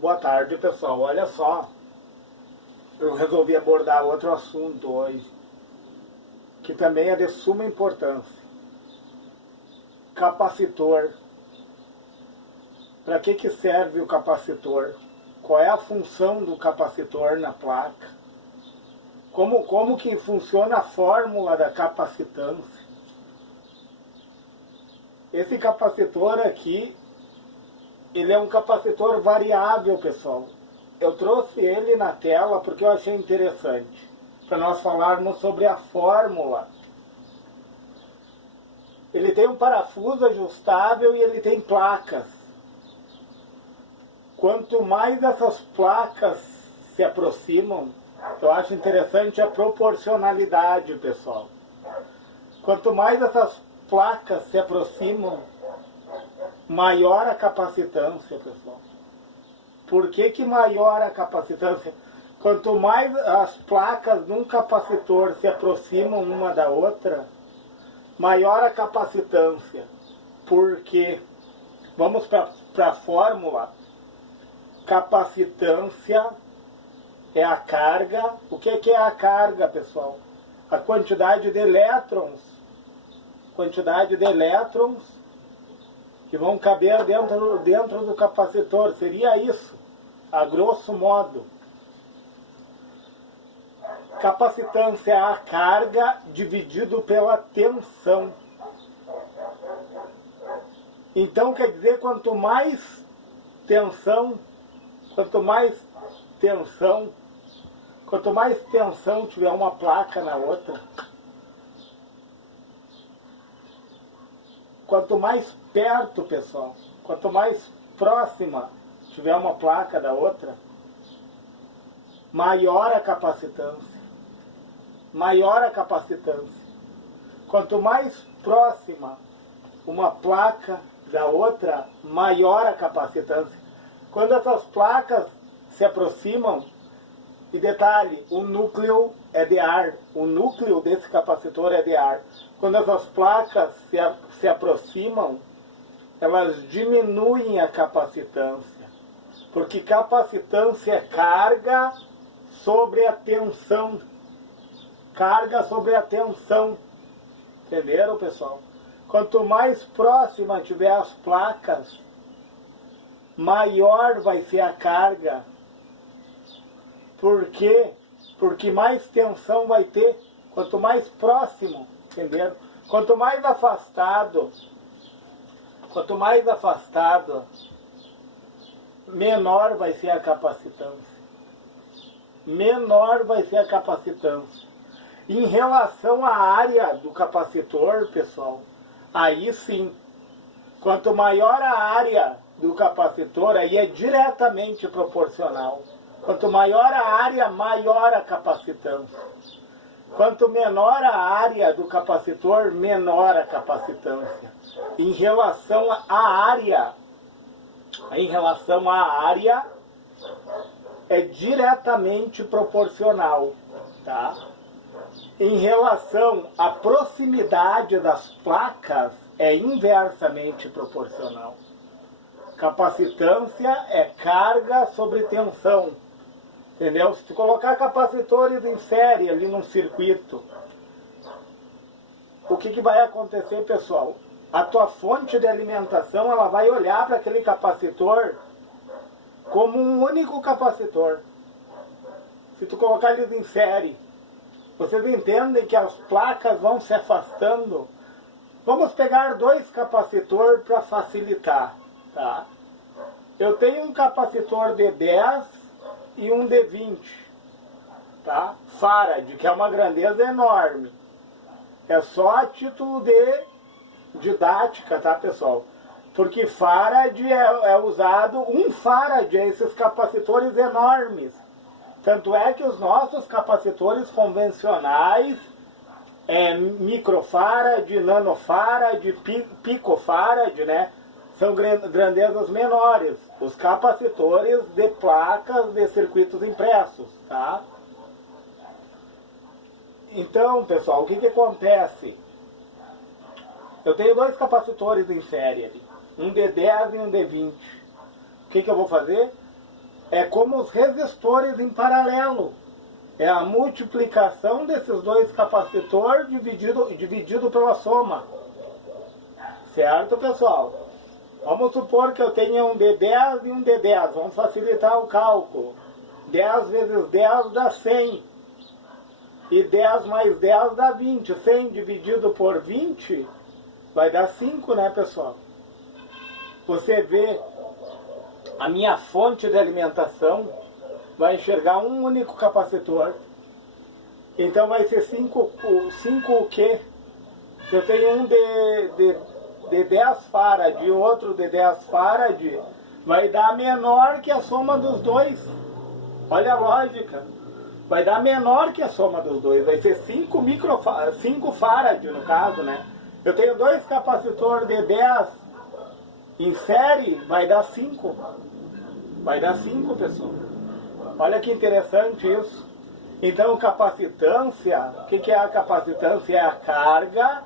Boa tarde, pessoal. Olha só, eu resolvi abordar outro assunto hoje, que também é de suma importância. Capacitor. Para que serve o capacitor? Qual é a função do capacitor na placa? Como que funciona a fórmula da capacitância? Esse capacitor aqui, ele é um capacitor variável, pessoal. Eu trouxe ele na tela porque eu achei interessante, para nós falarmos sobre a fórmula. Ele tem um parafuso ajustável e ele tem placas. Quanto mais essas placas se aproximam, eu acho interessante a proporcionalidade, pessoal. Quanto mais essas placas se aproximam, maior a capacitância, pessoal. Por que maior a capacitância? Quanto mais as placas de um capacitor se aproximam uma da outra, maior a capacitância. Porque, vamos para a fórmula, capacitância é a carga. O que é a carga, pessoal? A quantidade de elétrons. Quantidade de elétrons que vão caber dentro do capacitor. Seria isso, a grosso modo. Capacitância é a carga dividido pela tensão. Então quer dizer, quanto mais tensão tiver uma placa na outra, quanto mais perto, pessoal, quanto mais próxima tiver uma placa da outra, maior a capacitância. Maior a capacitância. Quanto mais próxima uma placa da outra, maior a capacitância. Quando essas placas se aproximam, e detalhe, o núcleo é de ar, o núcleo desse capacitor é de ar. Quando essas placas se aproximam, elas diminuem a capacitância, porque capacitância é carga sobre a tensão. Carga sobre a tensão. Entenderam, pessoal? Quanto mais próxima tiver as placas, maior vai ser a carga. Por quê? Porque mais tensão vai ter. Quanto mais próximo, entenderam? Quanto mais afastado, menor vai ser a capacitância. Menor vai ser a capacitância. Em relação à área do capacitor, pessoal, aí sim, quanto maior a área do capacitor, aí é diretamente proporcional. Quanto maior a área, maior a capacitância. Quanto menor a área do capacitor, menor a capacitância. Em relação à área, é diretamente proporcional, tá? Em relação à proximidade das placas, é inversamente proporcional. Capacitância é carga sobre tensão. Entendeu? Se tu colocar capacitores em série ali num circuito, o que vai acontecer, pessoal? A tua fonte de alimentação, ela vai olhar para aquele capacitor como um único capacitor. Se tu colocar eles em série, vocês entendem que as placas vão se afastando. Vamos pegar dois capacitores para facilitar, tá? Eu tenho um capacitor de 10 e um de 20, tá? Farad, que é uma grandeza enorme. É só a título de didática, tá, pessoal? Porque Farad é usado, um Farad é esses capacitores enormes. Tanto é que os nossos capacitores convencionais, microfarad, nanofarad, picofarad, né? São grandezas menores, os capacitores de placas de circuitos impressos, tá? Então, pessoal, o que acontece? Eu tenho dois capacitores em série ali, um de 10 e um de 20. O que eu vou fazer? é como os resistores em paralelo. É a multiplicação desses dois capacitores dividido pela soma. Certo, pessoal? Vamos supor que eu tenha um D10 e um D10. Vamos facilitar o cálculo. 10 vezes 10 dá 100. E 10 mais 10 dá 20. 100 dividido por 20 vai dar 5, né, pessoal? Você vê a minha fonte de alimentação, vai enxergar um único capacitor. Então vai ser 5 o quê? Se eu tenho um de 10 farad e outro de 10 farad, vai dar menor que a soma dos dois. Olha a lógica. Vai dar menor que a soma dos dois. Vai ser 5 farad no caso, né? Eu tenho dois capacitores de 10 em série, vai dar 5. Vai dar 5, pessoal. Olha que interessante isso. Então, capacitância, o que é a capacitância? É a carga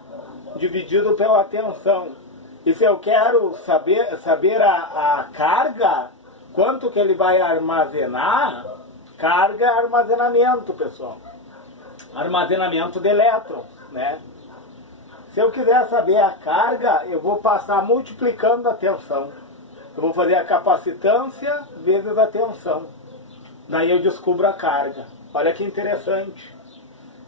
dividido pela tensão. E se eu quero saber a carga, quanto que ele vai armazenar, carga é armazenamento, pessoal. Armazenamento de elétrons, né? Se eu quiser saber a carga, eu vou passar multiplicando a tensão. Eu vou fazer a capacitância vezes a tensão. Daí eu descubro a carga. Olha que interessante.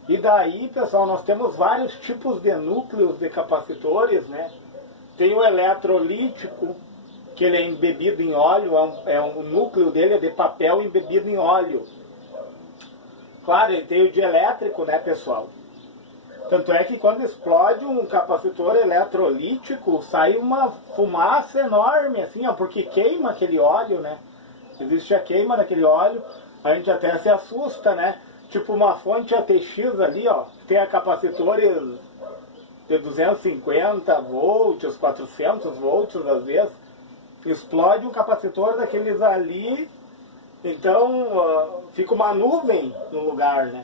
E daí, pessoal, nós temos vários tipos de núcleos de capacitores, né? Tem o eletrolítico, que ele é embebido em óleo, o núcleo dele é de papel embebido em óleo. Claro, ele tem o dielétrico, né, pessoal? Tanto é que quando explode um capacitor eletrolítico, sai uma fumaça enorme, assim, ó, porque queima aquele óleo, né? Existe a queima daquele óleo, a gente até se assusta, né? Tipo uma fonte ATX ali, ó, tem a capacitores de 250 volts, 400 volts às vezes, explode um capacitor daqueles ali, então fica uma nuvem no lugar, né?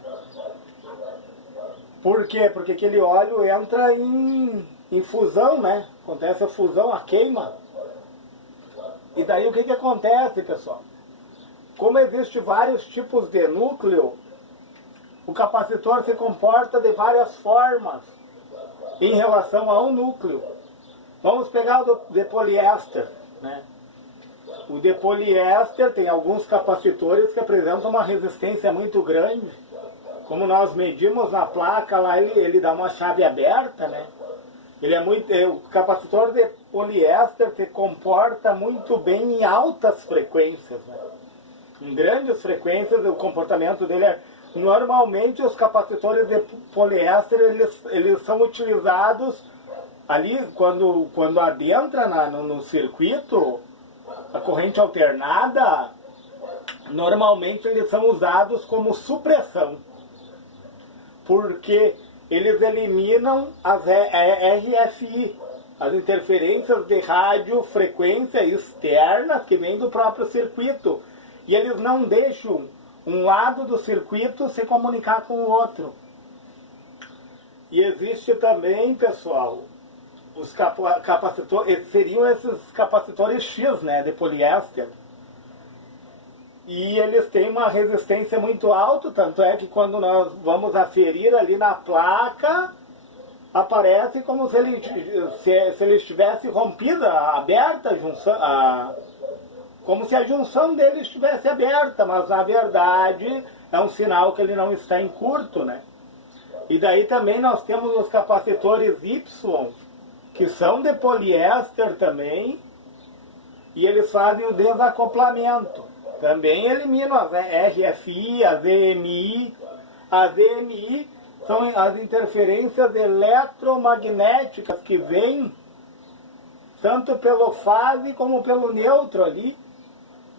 Por quê? Porque aquele óleo entra em fusão, né? Acontece a fusão, a queima. E daí o que acontece, pessoal? Como existem vários tipos de núcleo, o capacitor se comporta de várias formas em relação a um núcleo. Vamos pegar o de poliéster, né? O de poliéster tem alguns capacitores que apresentam uma resistência muito grande. Como nós medimos na placa lá, ele dá uma chave aberta, né? O capacitor de poliéster se comporta muito bem em altas frequências, né? Em grandes frequências o comportamento dele é... Normalmente os capacitores de poliéster eles são utilizados ali quando adentra no circuito, a corrente alternada, normalmente eles são usados como supressão. Porque eles eliminam as RFI, as interferências de radiofrequência externas que vêm do próprio circuito. E eles não deixam um lado do circuito se comunicar com o outro. E existe também, pessoal, os capacitores, seriam esses capacitores X, né, de poliéster. E eles têm uma resistência muito alta, tanto é que quando nós vamos aferir ali na placa, aparece como se ele estivesse rompida, aberta a junção, como se a junção dele estivesse aberta, mas na verdade é um sinal que ele não está em curto, né? E daí também nós temos os capacitores Y, que são de poliéster também, e eles fazem o desacoplamento. Também eliminam as RFI, as EMI. As EMI são as interferências eletromagnéticas que vêm tanto pelo fase como pelo neutro ali.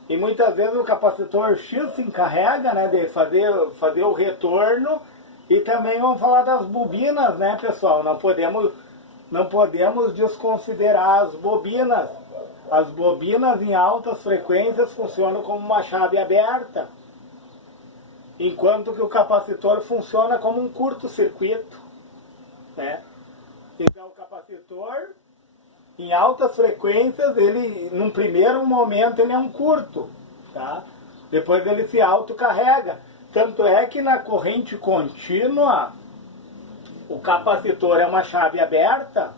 E muitas vezes o capacitor X se encarrega, né, de fazer o retorno. E também vamos falar das bobinas, né, pessoal? Não podemos desconsiderar as bobinas. As bobinas em altas frequências funcionam como uma chave aberta, enquanto que o capacitor funciona como um curto-circuito, né? Então o capacitor em altas frequências, ele, num primeiro momento, ele é um curto, tá? Depois ele se autocarrega. Tanto é que na corrente contínua, o capacitor é uma chave aberta.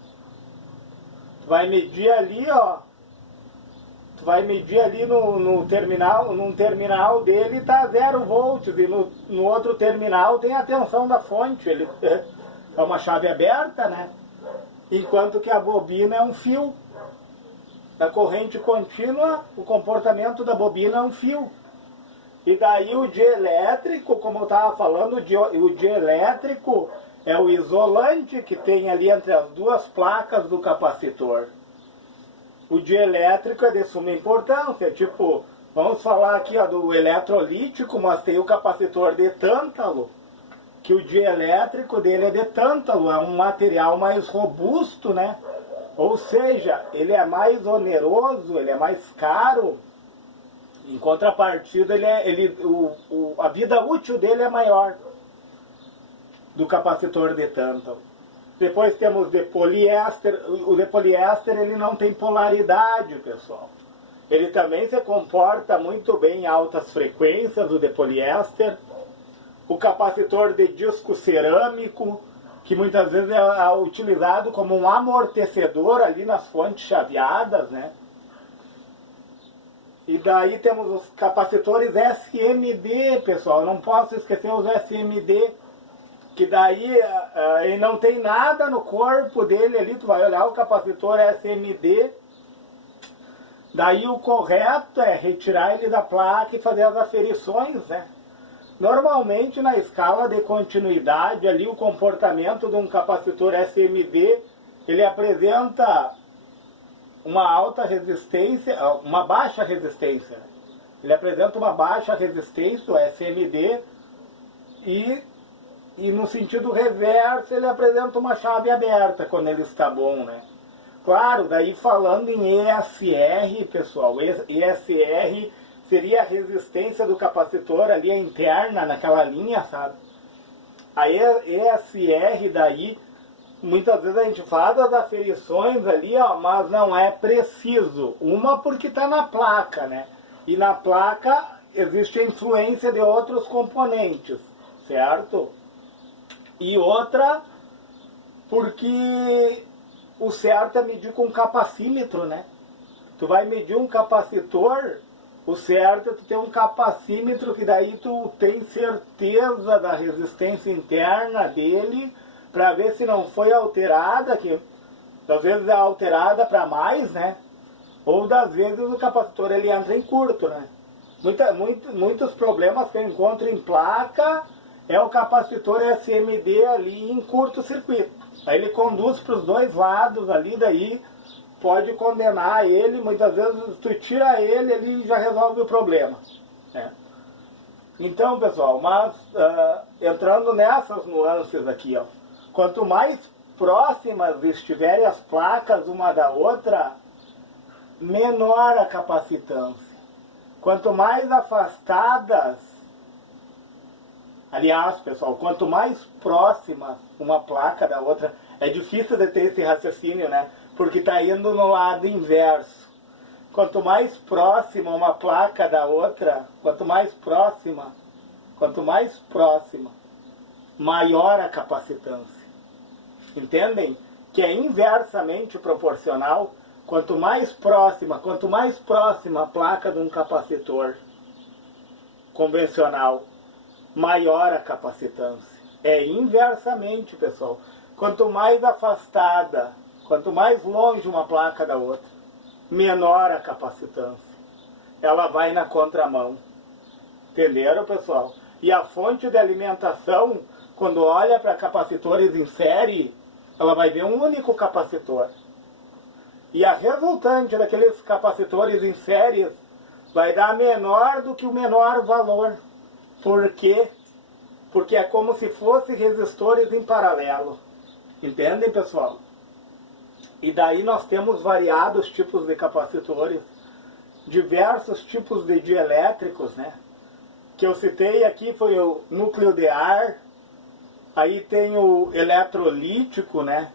Tu vai medir ali, ó. Tu vai medir ali no terminal, num terminal dele tá 0 volts e no outro terminal tem a tensão da fonte. Ele é uma chave aberta, né? Enquanto que a bobina é um fio. Na corrente contínua, o comportamento da bobina é um fio. E daí o dielétrico, como eu estava falando, o dielétrico é o isolante que tem ali entre as duas placas do capacitor. O dielétrico é de suma importância, tipo, vamos falar aqui ó, do eletrolítico, mas tem o capacitor de tântalo, que o dielétrico dele é de tântalo, é um material mais robusto, né? Ou seja, ele é mais oneroso, ele é mais caro. Em contrapartida, a vida útil dele é maior do capacitor de tântalo. Depois temos de poliéster. O de poliéster ele não tem polaridade, pessoal. Ele também se comporta muito bem em altas frequências, o de poliéster. O capacitor de disco cerâmico, que muitas vezes é utilizado como um amortecedor ali nas fontes chaveadas, né? E daí temos os capacitores SMD, pessoal. Eu não posso esquecer os SMD, que daí ele não tem nada no corpo dele ali. Tu vai olhar o capacitor SMD. Daí o correto é retirar ele da placa e fazer as aferições, né? Normalmente na escala de continuidade ali o comportamento de um capacitor SMD, ele apresenta uma alta resistência, uma baixa resistência. Ele apresenta uma baixa resistência, o SMD, e no sentido reverso ele apresenta uma chave aberta quando ele está bom, né? Claro, daí falando em ESR, pessoal, ESR seria a resistência do capacitor ali, a interna, naquela linha, sabe? A ESR daí, muitas vezes a gente faz as aferições ali, ó, mas não é preciso. Uma porque está na placa, né? E na placa existe a influência de outros componentes, certo? E outra porque o certo é medir com capacímetro, né? Tu vai medir um capacitor, o certo é tu ter um capacímetro que daí tu tem certeza da resistência interna dele, para ver se não foi alterada, que às vezes é alterada para mais, né? Ou das vezes o capacitor ele entra em curto, né? Muitos problemas que eu encontro em placa é o capacitor SMD ali em curto-circuito. Aí ele conduz para os dois lados ali, daí pode condenar ele, muitas vezes tu tira ele já resolve o problema, né? Então, pessoal, mas entrando nessas nuances aqui, ó, quanto mais próximas estiverem as placas uma da outra, menor a capacitância. Quanto mais afastadas, aliás, pessoal, quanto mais próximas uma placa da outra, é difícil de ter esse raciocínio, né? Porque está indo no lado inverso. Quanto mais próxima uma placa da outra, quanto mais próxima, maior a capacitância. Entendem? Que é inversamente proporcional. Quanto mais próxima a placa de um capacitor convencional, maior a capacitância. É inversamente, pessoal. Quanto mais afastada, quanto mais longe uma placa da outra, menor a capacitância. Ela vai na contramão. Entenderam, pessoal? E a fonte de alimentação, quando olha para capacitores em série, ela vai ver um único capacitor. E a resultante daqueles capacitores em séries vai dar menor do que o menor valor. Por quê? Porque é como se fossem resistores em paralelo. Entendem, pessoal? E daí nós temos variados tipos de capacitores, diversos tipos de dielétricos, né? Que eu citei aqui foi o núcleo de ar, aí tem o eletrolítico, né?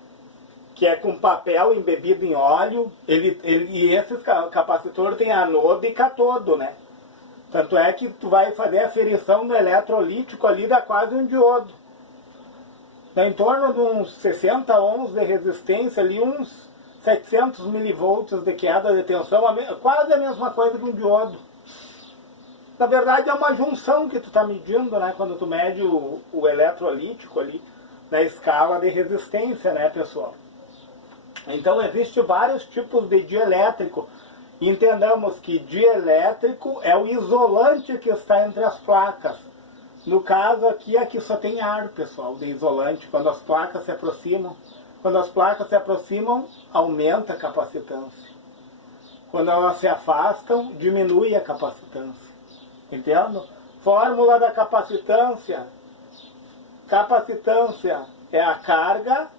Que é com papel embebido em óleo, e esse capacitor tem anodo e catodo, né? Tanto é que tu vai fazer a ferição do eletrolítico ali, dá quase um diodo. Dá em torno de uns 60 ohms de resistência ali, uns 700 milivolts de queda de tensão, quase a mesma coisa que um diodo. Na verdade é uma junção que tu está medindo, né, quando tu mede o eletrolítico ali, na escala de resistência, né, pessoal? Então existem vários tipos de dielétrico. Entendamos que dielétrico é o isolante que está entre as placas. No caso aqui só tem ar, pessoal, de isolante, quando as placas se aproximam. Quando as placas se aproximam, aumenta a capacitância. Quando elas se afastam, diminui a capacitância. Entendo? Fórmula da capacitância. Capacitância é a carga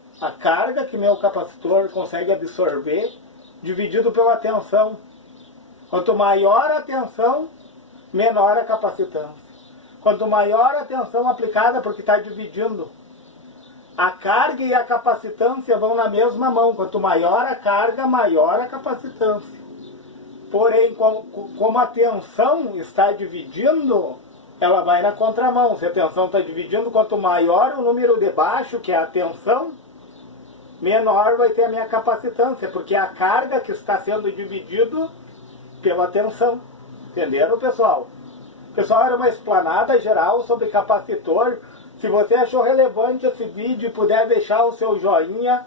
que meu capacitor consegue absorver, dividido pela tensão. Quanto maior a tensão, menor a capacitância. Quanto maior a tensão aplicada, porque está dividindo, a carga e a capacitância vão na mesma mão. Quanto maior a carga, maior a capacitância. Porém, como a tensão está dividindo, ela vai na contramão. Se a tensão está dividindo, quanto maior o número de baixo, que é a tensão, menor vai ter a minha capacitância, porque é a carga que está sendo dividido pela tensão. Entenderam, pessoal? Pessoal, era uma explanada geral sobre capacitor. Se você achou relevante esse vídeo e puder deixar o seu joinha,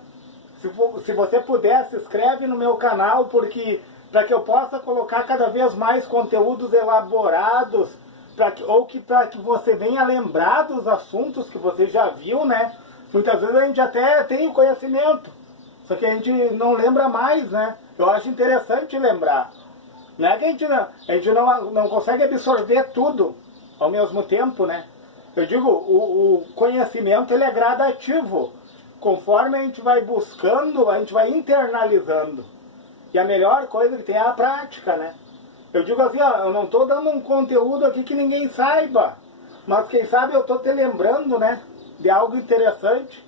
se você puder, se inscreve no meu canal, porque para que eu possa colocar cada vez mais conteúdos elaborados, para que você venha lembrar dos assuntos que você já viu, né? Muitas vezes a gente até tem o conhecimento, só que a gente não lembra mais, né? Eu acho interessante lembrar. Não é que a gente não consegue absorver tudo ao mesmo tempo, né? Eu digo, o conhecimento ele é gradativo. Conforme a gente vai buscando, a gente vai internalizando. E a melhor coisa que tem é a prática, né? Eu digo assim, ó, eu não estou dando um conteúdo aqui que ninguém saiba, mas quem sabe eu estou te lembrando, né, de algo interessante.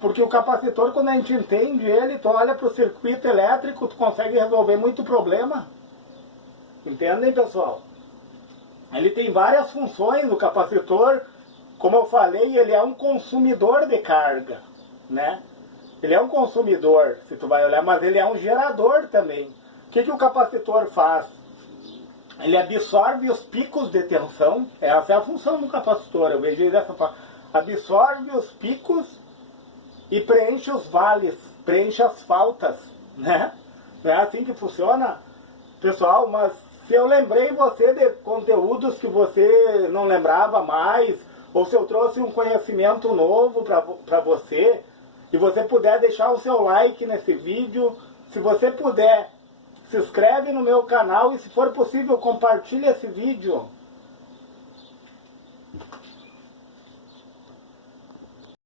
Porque o capacitor, quando a gente entende ele, tu olha para o circuito elétrico, tu consegue resolver muito problema. Entendem, pessoal? Ele tem várias funções, o capacitor, como eu falei, ele é um consumidor de carga, né? Ele é um consumidor, se tu vai olhar, mas ele é um gerador também. O que o capacitor faz? Ele absorve os picos de tensão, essa é a função do capacitor, eu vejo ele dessa forma. Absorve os picos e preenche os vales, preenche as faltas, né? Não é assim que funciona, pessoal? Mas se eu lembrei você de conteúdos que você não lembrava mais, ou se eu trouxe um conhecimento novo para você, e você puder deixar o seu like nesse vídeo, se você puder, se inscreve no meu canal e se for possível, compartilhe esse vídeo.